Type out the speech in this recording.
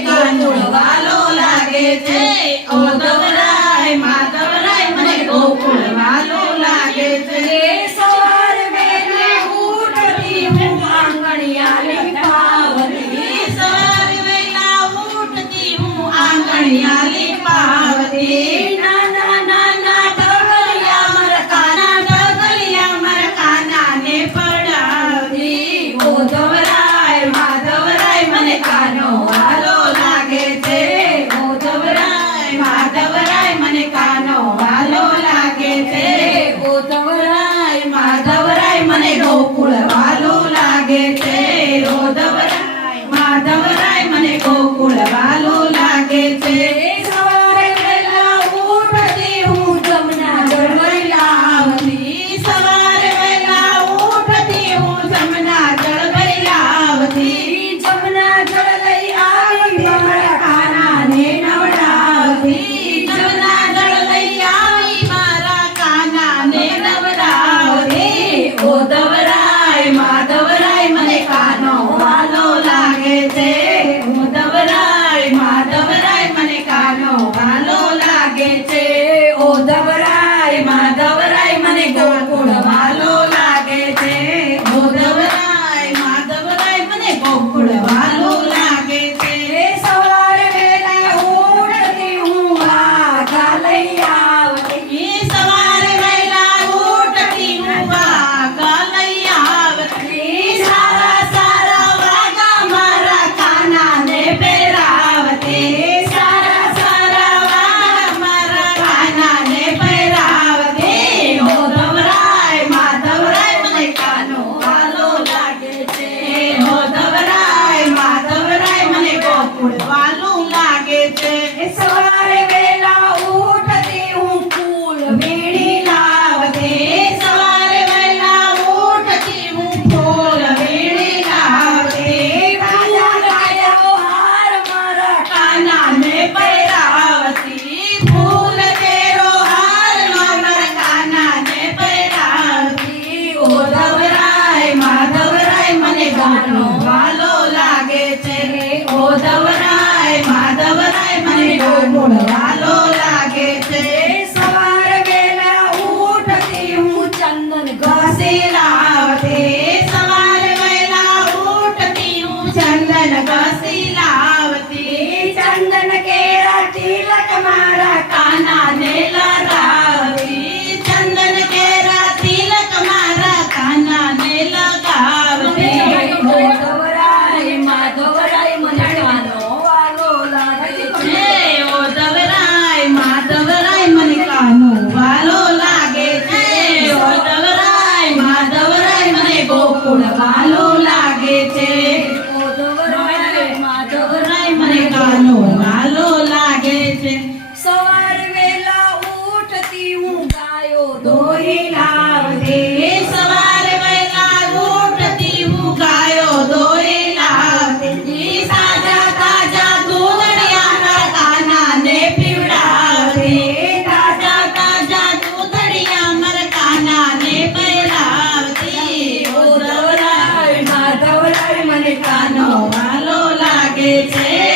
કાનો વાલો લાગે છે ઓ દવરાય માધવરાય મને ગોકુળ વાલો લાગે છે સવાર વેલે ઉઠતી હું આંગણિયાની પાવતી સવાર વેલા ઉઠતી હું આંગણિયાલી પાવતી નાના નાના ઢગલિયા મારા કાનાને પડાવતી ઓ દવરાય માધવરાય મને કાનો વાલો લાગે છે ઓ દવરાય માધવરાય મને કાનો વાલો લાગે છે ઓ દવરાય માધવરાય મને ગોકુળ વાલો લાગે છે ઓ દવરાય માધવરાય મને ગોકુળ વાલો લાગે છે સવારે વહેલા ઉઠતી હું જમના જળ લાવતી સવારે વહેલા ઉઠતી હું જમના જળ ભરી લાવતી જમના જળ લઈ આવી મારા કાનાને નવડાવતી જમના જળ લઈ આવી મારા કાનાને નવડાવતી ઓ દવરાય માધવરાય મને કાનો વાલો લાગે છે ઓ દવરાય માધવરાય મને કાનો વાલો લાગે છે ઓ દવરાય માધવરાય મને ગોકુળ વાલો લાગે છે ઓ દવરાય માધવરાય મને ગોકુળ વાલો લાગે છે સવારે વહેલા ઉઠતી હું વાઘા લઈ આવતી સવારે વહેલા ઉઠતી હું વાઘા લઈ આવતી સારા સારા વાઘા મારા કાનાને પહેરાવતી સારા સારા વાઘા મારા કાનાને પહેરાવતી ઓ દવરાય માધવરાય મને કાનો વાલો લાગે છે ઓ દવરાય માધવરાય મને ગોકુળ વાલો લાગે છે સવારે વહેલા ઉઠતી હું ફૂલ વીણી લાવતી સવારે વહેલા ઉઠતી હું ફૂલ વીણી લાવતી ફૂલ કેરો હાર મારા કાનાને પહેરાવતી ફૂલ કેરો હાર મારા કાનાને પહેરાવતી ઓ દવરાય માધવરાય મને ગાનો વાલો લાગે છે ઓ દવરાય માધવરાય મને ગોકુળ વાલો લાગે છે સવારે વહેલા ઉઠતી હું ચંદન ઘસી લાવતી સવારે વહેલા ઉઠતી હું ચંદન ઘસી લાવતી ચંદન કેરા તિલક મારા કાનાને લગાવતી ચંદન કેરા તિલક મારા કાનાને લગાવતી ઓ દવરાય માધવરાય મને કાનો વાલો લાગે છે ઓ દવરાય માધવરાય મને કાનો વાલો લાગે છે ઓ દવરાય માધવરાય મને ગોકુળ વાલો લાગે છે ઓ દવરાય માધવરાય મને કાનો વાલો લાગે છે સવાર વેલા ઉઠતી હું ગાયો દોહી લાવતી સવારે વહેલા ઉઠતી હું ગાયો દોહી લાવતી તાજા તાજા દૂધડિયા મારા કાનાને પીવડાવતી તાજા તાજા દૂધડિયા મારા કાનાને પહેરાવતી ઓ દવરાય માધવરાય મને કાનો વાલો લાગે છે